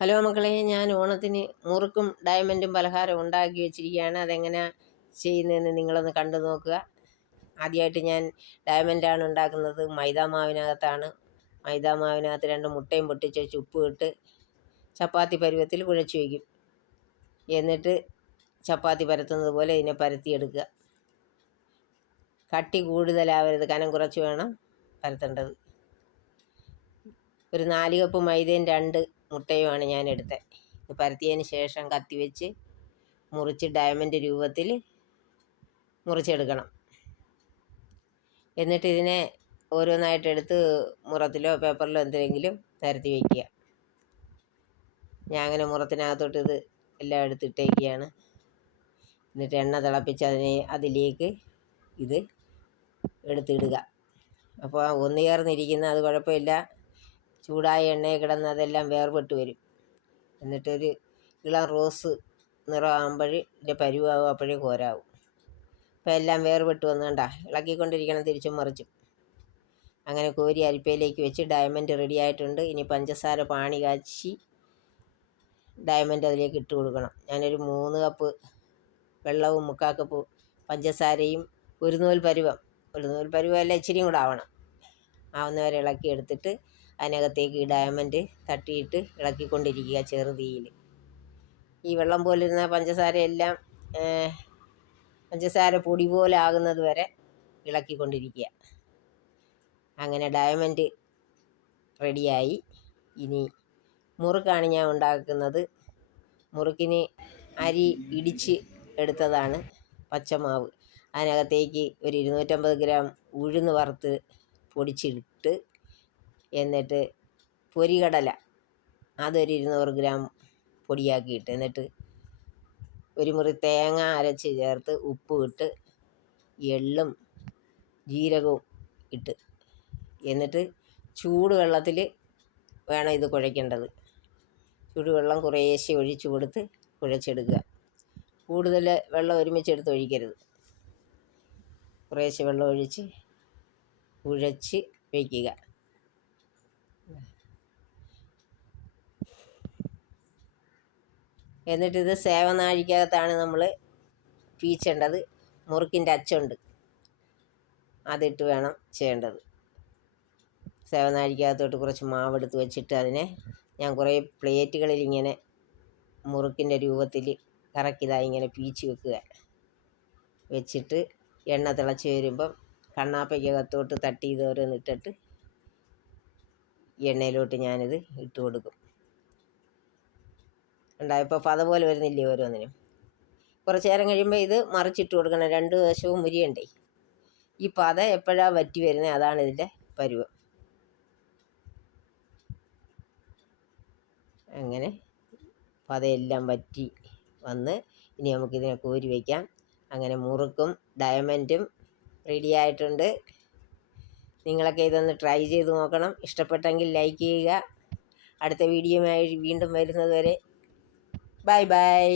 Hello മക്കളെ, ഞാൻ ഓണത്തിന് മുറുക്കും ഡയമണ്ടും പലഹാരം ഉണ്ടാക്കി വെച്ചിരിക്കുകയാണ്. അതെങ്ങനെ ചെയ്യുന്നതെന്ന് നിങ്ങളൊന്ന് കണ്ടു നോക്കുക. ആദ്യമായിട്ട് ഞാൻ ഡയമണ്ടാണ് ഉണ്ടാക്കുന്നത്. മൈദാമാവിനകത്താണ്. മൈദാമാവിനകത്ത് 2 മുട്ടയും പൊട്ടിച്ച് വെച്ച് ഉപ്പ് ഇട്ട് ചപ്പാത്തി പരുവത്തിൽ കുഴച്ച് വയ്ക്കും. എന്നിട്ട് ചപ്പാത്തി പരത്തുന്നത് പോലെ ഇതിനെ പരത്തിയെടുക്കുക. കട്ടി കൂടുതലാവരുത്, കനം കുറച്ച് വേണം പരത്തേണ്ടത്. ഒരു 4 കപ്പ് മൈദയും 2 മുട്ടയുമാണ് ഞാൻ എടുത്തത്. ഇത് പരത്തിയതിന് ശേഷം കത്തി വെച്ച് മുറിച്ച് ഡയമണ്ട് രൂപത്തിൽ മുറിച്ചെടുക്കണം. എന്നിട്ട് ഇതിനെ ഓരോന്നായിട്ടെടുത്ത് മുറത്തിലോ പേപ്പറിലോ എന്തെങ്കിലും നിരത്തി വയ്ക്കുക. ഞാൻ അങ്ങനെ മുറത്തിനകത്തോട്ട് ഇത് എല്ലാം എടുത്തിട്ടേക്കുകയാണ്. എന്നിട്ട് എണ്ണ തിളപ്പിച്ച് അതിലേക്ക് ഇത് എടുത്തിടുക. അപ്പോൾ ഒന്ന് ചേർന്നിരിക്കുന്ന അത് കുഴപ്പമില്ല. ചൂടായ എണ്ണയിൽ കിടന്ന് അതെല്ലാം വേർപെട്ട് വരും. എന്നിട്ടൊരു ഇളം റോസ് നിറമാകുമ്പോൾ ഇതിൻ്റെ പരുവാകും. അപ്പോഴേ കോരാവും. അപ്പോൾ എല്ലാം വേർപെട്ട് വന്ന് കണ്ട ഇളക്കിക്കൊണ്ടിരിക്കണം, തിരിച്ചും മറിച്ചും. അങ്ങനെ കോരി അരിപ്പയിലേക്ക് വെച്ച് ഡയമണ്ട് റെഡി ആയിട്ടുണ്ട്. ഇനി പഞ്ചസാര പാണി കാച്ചി ഡയമണ്ട് അതിലേക്ക് ഇട്ട് കൊടുക്കണം. ഞാനൊരു 3 കപ്പ് വെള്ളവും 3/4 കപ്പ് പഞ്ചസാരയും ഒരു നൂൽ പരുവമല്ല, ഇച്ചിരിയും കൂടെ ആവുന്നവരെ ഇളക്കി എടുത്തിട്ട് അതിനകത്തേക്ക് ഈ ഡയമണ്ട് തട്ടിയിട്ട് ഇളക്കിക്കൊണ്ടിരിക്കുക ചെറുതീയിൽ. ഈ വെള്ളം പോലിരുന്ന പഞ്ചസാരയെല്ലാം പഞ്ചസാര പൊടി പോലെ ആകുന്നത് വരെ ഇളക്കിക്കൊണ്ടിരിക്കുക. അങ്ങനെ ഡയമണ്ട് റെഡിയായി. ഇനി മുറുക്കാണ് ഞാൻ ഉണ്ടാക്കുന്നത്. മുറുക്കിന് അരി ഇടിച്ച് എടുത്തതാണ്, പച്ചമാവ്. അതിനകത്തേക്ക് ഒരു 250 ഗ്രാം ഉഴുന്ന് വറുത്ത് പൊടിച്ചിട്ട്, എന്നിട്ട് പൊരികടല അതൊരു 200 ഗ്രാം പൊടിയാക്കിയിട്ട്, എന്നിട്ട് ഒരു മുറി തേങ്ങ അരച്ച് ചേർത്ത് ഉപ്പും ഇട്ട് എള്ളും ജീരകവും ഇട്ട്, എന്നിട്ട് ചൂടുവെള്ളത്തിൽ വേണം ഇത് കുഴയ്ക്കേണ്ടത്. ചൂടുവെള്ളം കുറേശ്ശെ ഒഴിച്ച് കൊടുത്ത് കുഴച്ചെടുക്കുക. കൂടുതൽ വെള്ളം ഒരുമിച്ചെടുത്ത് ഒഴിക്കരുത്. കുറേശ്ശെ വെള്ളം ഒഴിച്ച് കുഴച്ച് വയ്ക്കുക. എന്നിട്ടിത് സേവനാഴിക്കകത്താണ് നമ്മൾ പീച്ചേണ്ടത്. മുറുക്കിൻ്റെ അച്ചുണ്ട്, അതിട്ട് വേണം ചെയ്യേണ്ടത്. സേവനാഴിക്കകത്തോട്ട് കുറച്ച് മാവെടുത്ത് വെച്ചിട്ട് അതിനെ ഞാൻ കുറേ പ്ലേറ്റുകളിൽ ഇങ്ങനെ മുറുക്കിൻ്റെ രൂപത്തിൽ കറക്കിതായി ഇങ്ങനെ പീച്ച് വെക്കുക. വെച്ചിട്ട് എണ്ണ തിളച്ച് വരുമ്പം കണ്ണാപ്പയ്ക്കകത്തോട്ട് തട്ടി ഇത് ഓരോന്നിട്ടിട്ട് എണ്ണയിലോട്ട് ഞാനിത് ഇട്ട് കൊടുക്കും. ഉണ്ടായപ്പോൾ പത പോലെ വരുന്നില്ലേ ഓരോന്നിനും. കുറച്ച് നേരം കഴിയുമ്പോൾ ഇത് മറിച്ചിട്ട് കൊടുക്കണം. 2 വശവും മുരിയണ്ടേ. ഈ പത എപ്പോഴാണ് വറ്റി വരുന്നത്, അതാണ് ഇതിൻ്റെ പരുവം. അങ്ങനെ പതയെല്ലാം വറ്റി വന്ന് ഇനി നമുക്കിതിനെ കോരി വയ്ക്കാം. അങ്ങനെ മുറുക്കും ഡയമണ്ടും റെഡി ആയിട്ടുണ്ട്. നിങ്ങളൊക്കെ ഇതൊന്ന് ട്രൈ ചെയ്ത് നോക്കണം. ഇഷ്ടപ്പെട്ടെങ്കിൽ ലൈക്ക് ചെയ്യുക. അടുത്ത വീഡിയോയുമായി വീണ്ടും വരുന്നത് വരെ ബൈ ബൈ.